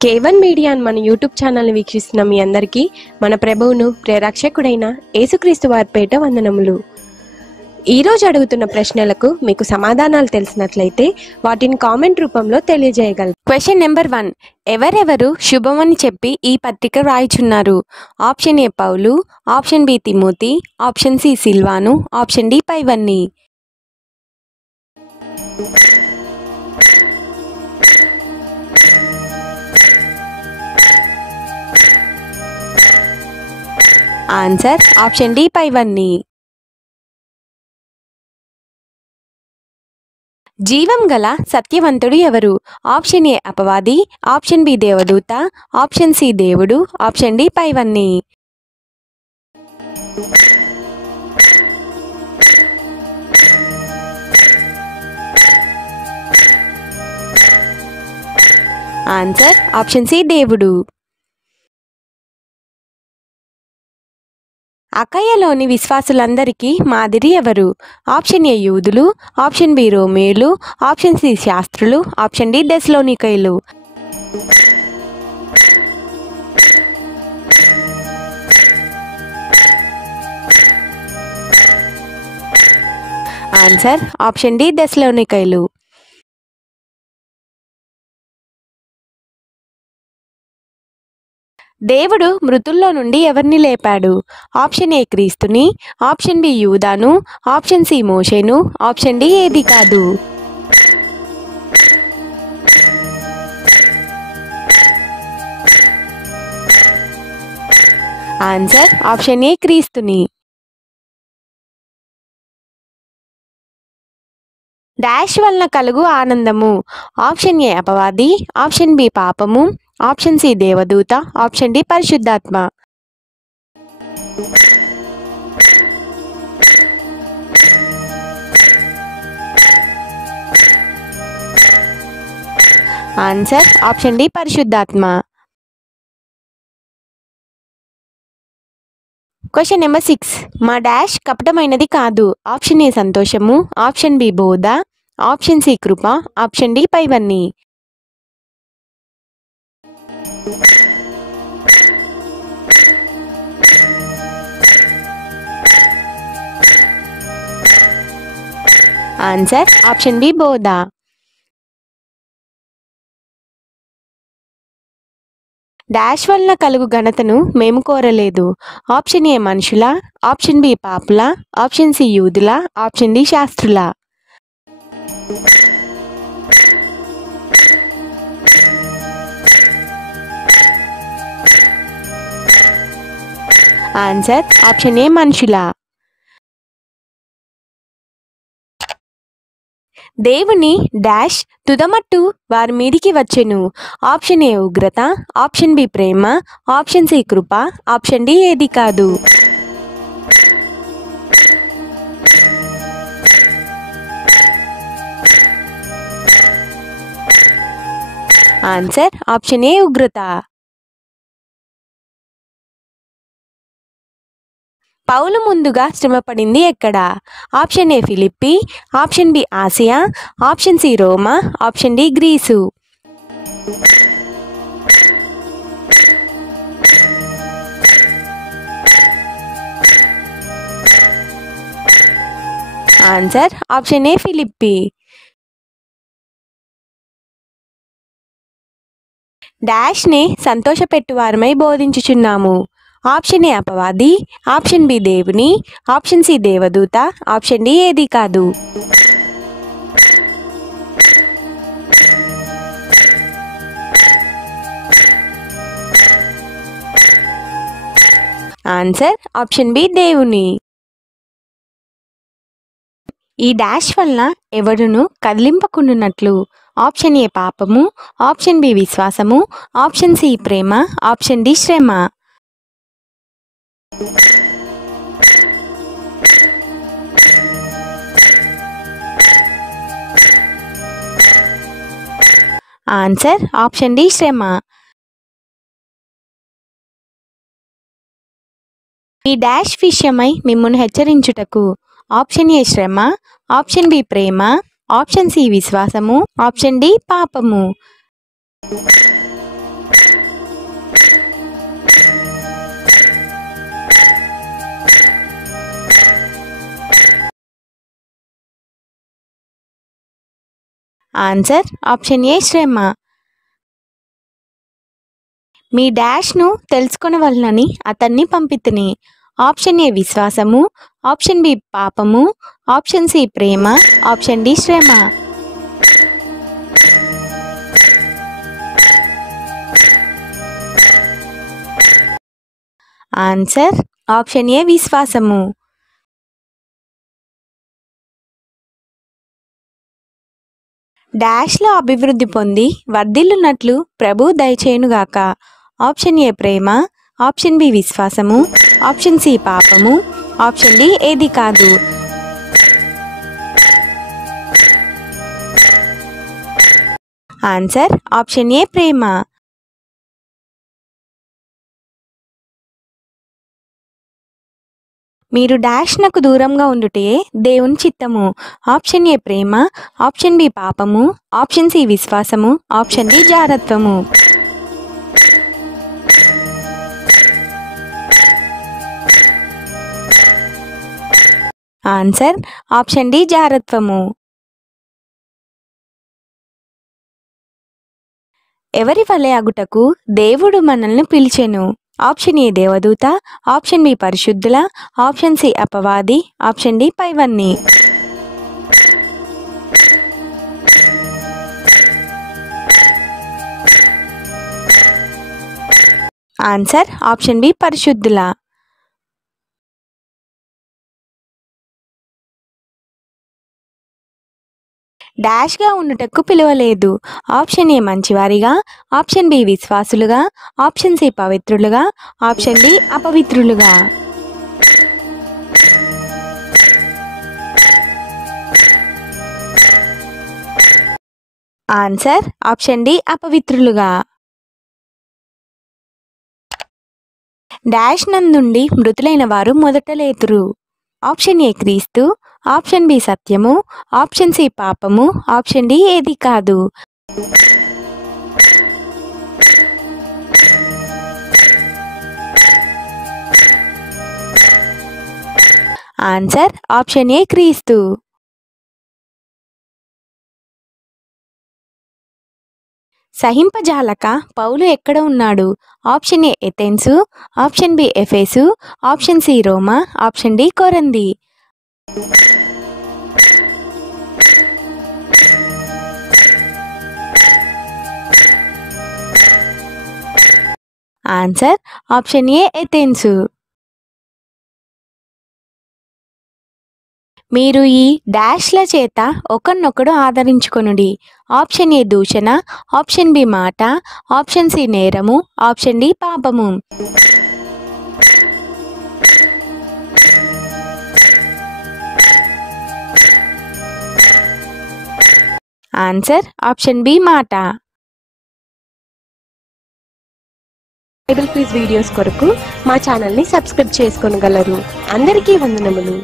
కేవన్ media మన YouTube ఛానల్ని వీక్షిస్తున్న మీ అందరికీ మన ప్రభువును ప్రేరక్షకుడైన యేసుక్రీస్తు వారి పేట వందనములు. ఈరోజు అడుగుతున్న ప్రశ్నలకు మీకు సమాధానాలు తెలిసినట్లయితే వాటిని కామెంట్ రూపంలో తెలియజేయగలరు. Question number 1. ఎవరెవరు శుభమని చెప్పి ఈ పత్రిక రాయిచున్నారు? ఆప్షన్ ఏ పౌలు, ఆప్షన్ బి తిమోతి, ఆప్షన్ సి సిల్వాను, ఆప్షన్ డి పైవన్నీ. ఆన్సర్ ఆప్షన్ డి పైవన్నీ. జీవం గల సత్యవంతుడు ఎవరు? ఆప్షన్ ఏ అపవాది, ఆప్షన్ బి దేవదూత, ఆప్షన్ సి దేవుడు, ఆప్షన్ డి పైవన్నీ. ఆన్సర్ ఆప్షన్ సి దేవుడు. అకయ్యలోని విశ్వాసులందరికీ మాదిరి ఎవరు? ఆప్షన్ ఏ యూదులు, ఆప్షన్ బి రోమేయులు, ఆప్షన్ సి శాస్త్రులు, ఆప్షన్ డి థెస్సలోనికయులు. ఆన్సర్ ఆప్షన్ డి థెస్సలోనికయులు. దేవుడు మృతుల్లో నుండి ఎవరిని లేపాడు? ఆప్షన్ ఏ క్రీస్తుని, ఆప్షన్ బి యూదాను, ఆప్షన్ సి మోషేను, ఆప్షన్ డి ఏది కాదు. ఆన్సర్ ఆప్షన్ ఏ క్రీస్తుని. డాష్ వలన కలుగు ఆనందము? ఆప్షన్ ఏ అపవాది, ఆప్షన్ బి పాపము, ఆప్షన్ సి దేవదూత, ఆప్షన్ డి పరిశుద్ధాత్మ. ఆన్సర్ ఆప్షన్ డి పరిశుద్ధాత్మ. Question number 6. మా డాష్ కపటమైనది కాదు. ఆప్షన్ ఏ సంతోషము, ఆప్షన్ బి బోధ, ఆప్షన్ సి కృప, ఆప్షన్ డి పైవన్నీ. ఆన్సర్ ఆప్షన్ బి బోధ. డాష్ వలన కలుగు ఘనతను మేము కోరలేదు. ఆప్షన్ ఏ మనుషుల, ఆప్షన్ బి పాపుల, ఆప్షన్ సి యూదుల, ఆప్షన్ డి శాస్త్రుల. ఆన్సర్ ఆప్షన్ ఏ మనుషుల. దేవుని డాష్ తుదమట్టు వారి మీదికి వచ్చెను. ఆప్షన్ ఏ ఉగ్రత, ఆప్షన్ బి ప్రేమ, ఆప్షన్ సి కృప, ఆప్షన్ డి ఏది కాదు. ఆన్సర్ ఆప్షన్ ఏ ఉగ్రత. పౌలు ముందుగా శ్రమపడింది ఎక్కడ? ఆప్షన్ ఏ ఫిలిప్పి, ఆప్షన్ బి ఆసియా, ఆప్షన్ సి రోమా, ఆప్షన్ డి గ్రీసు. ఆన్సర్ ఆప్షన్ ఏ ఫిలిప్పి. డాష్ని సంతోషపెట్టువారమై బోధించుచున్నాము. ఆప్షన్ ఏ అపవాది, ఆప్షన్ బి దేవుని, ఆప్షన్ సి దేవదూత, ఆప్షన్ డి ఏది కాదు. ఆన్సర్ ఆప్షన్ బి దేవుని. ఈ డాష్ వలన ఎవడును కదిలింపకుండునట్లు. ఆప్షన్ ఏ పాపము, ఆప్షన్ బి విశ్వాసము, ఆప్షన్ సి ప్రేమ, ఆప్షన్ డి శ్రమ. ఆన్సర్ ఆప్షన్ డి శ్రమ. ఈ డాష్ విషయమై మిమ్మును హెచ్చరించుటకు. ఆప్షన్ ఏ శ్రమ, ఆప్షన్ బి ప్రేమ, ఆప్షన్ సి విశ్వాసము, ఆప్షన్ డి పాపము. ఆన్సర్ ఆప్షన్ ఏ శ్రమ. మీ డాష్ను తెలుసుకొనవలనని అతన్ని పంపితిని. ఆప్షన్ ఏ విశ్వాసము, ఆప్షన్ బి పాపము, ఆప్షన్ సి ప్రేమ, ఆప్షన్ డి శ్రమ. ఆన్సర్ ఆప్షన్ ఏ విశ్వాసము. డాష్లో అభివృద్ధి పొంది వర్ధిల్లునట్లు ప్రభు దయచేయునుగాక. ఆప్షన్ ఏ ప్రేమ, ఆప్షన్ బి విశ్వాసము, ఆప్షన్ సి పాపము, ఆప్షన్ డి ఏది కాదు. ఆన్సర్ ఆప్షన్ ఏ ప్రేమ. మీరు డాష్నకు దూరంగా ఉండుటే దేవుని చిత్తము. ఆప్షన్ ఏ ప్రేమ, ఆప్షన్ బి పాపము, ఆప్షన్ సి విశ్వాసము, ఆప్షన్ డి జారత్వము. ఆన్సర్ ఆప్షన్ డి జారత్వము. ఎవరి వలె అగుటకు దేవుడు మనల్ని పిలిచెను. ఆప్షన్ ఏ దేవదూత, ఆప్షన్ బి పరిశుద్ధుల, ఆప్షన్ సి అపవాది, ఆప్షన్ డి పైవన్నీ. ఆన్సర్ ఆప్షన్ బి పరిశుద్ధుల. డాష్గా ఉండుటకు పిలువలేదు. ఆప్షన్ ఏ మంచివారిగా, ఆప్షన్ బి విశ్వాసులుగా, ఆప్షన్ సి పవిత్రులుగా, option D అపవిత్రులుగా. Answer option D అపవిత్రులుగా. డాష్ నందుండి మృతులైన వారు మొదట లేతురు. ఆప్షన్ ఏ క్రీస్తు, ఆప్షన్ బి సత్యము, ఆప్షన్ సి పాపము, ఆప్షన్ డి ఏది కాదు. ఆన్సర్ ఆప్షన్ ఏ క్రీస్తు. సహింపజాలక పౌలు ఎక్కడ ఉన్నాడు. Option A Athens, option B ఎఫెసు, ఆప్షన్ సి రోమా, ఆప్షన్ డి కొరంది. Answer option A Athens. మీరు ఈ డాష్ల చేత ఒకరినొకడు ఆదరించుకొనుడి. ఆప్షన్ ఏ దూషణ, ఆప్షన్ బి మాట, ఆప్షన్ సి నేరము, ఆప్షన్ డి పాపము. ఆన్సర్ ఆప్షన్ బి మాట. బైబిల్ క్విజ్ వీడియోస్ కొరకు మా ఛానల్ని సబ్స్క్రైబ్ చేసుకోగలరు. అందరికీ వందనములు.